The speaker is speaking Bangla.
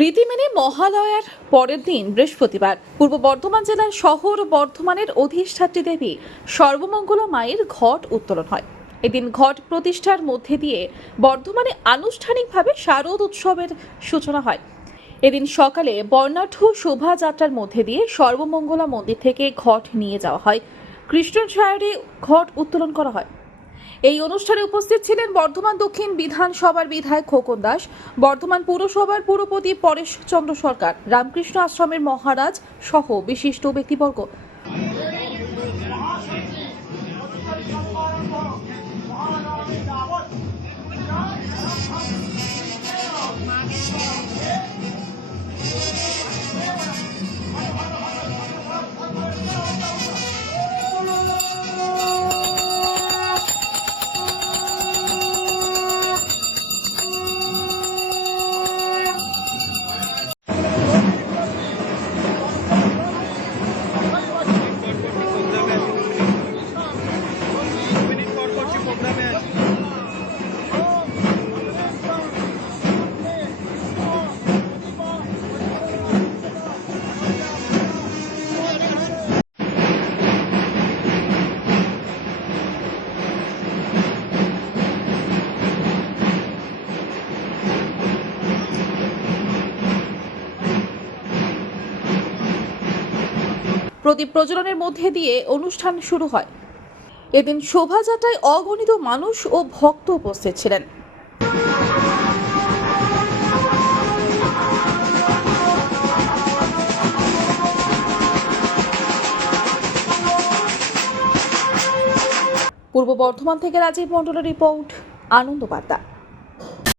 রীতি মেনে মহালয়ার পরের দিন বৃহস্পতিবার। পূর্ব বর্ধমান জেলার শহর বর্ধমানের অধিষ্ঠাত্রী দেবী সর্বমঙ্গলা মায়ের ঘট উত্তোলন হয়। এদিন ঘট প্রতিষ্ঠার মধ্যে দিয়ে বর্ধমানে আনুষ্ঠানিকভাবে শারদ উৎসবের সূচনা হয়। এদিন সকালে বর্ণাঢ্য শোভাযাত্রার মধ্যে দিয়ে সর্বমঙ্গলা মন্দির থেকে ঘট নিয়ে যাওয়া হয়। কৃষ্ণসায়রে ঘট উত্তোলন করা হয়। এই অনুষ্ঠানে উপস্থিত ছিলেন বর্ধমান দক্ষিণ বিধানসভার বিধায়ক খোকন দাস, বর্ধমান পুরসভার পুরপতি পরেশ চন্দ্র সরকার, রামকৃষ্ণ আশ্রমের মহারাজ সহ বিশিষ্ট ব্যক্তিবর্গ। প্রদীপ প্রজ্বলনের মধ্যে দিয়ে অনুষ্ঠান শুরু হয়। এদিন শোভাযাত্রায় অগণিত মানুষ ও ভক্ত উপস্থিত ছিলেন। পূর্ব বর্ধমান থেকে রাজীব মণ্ডলের রিপোর্ট আনন্দ বার্তা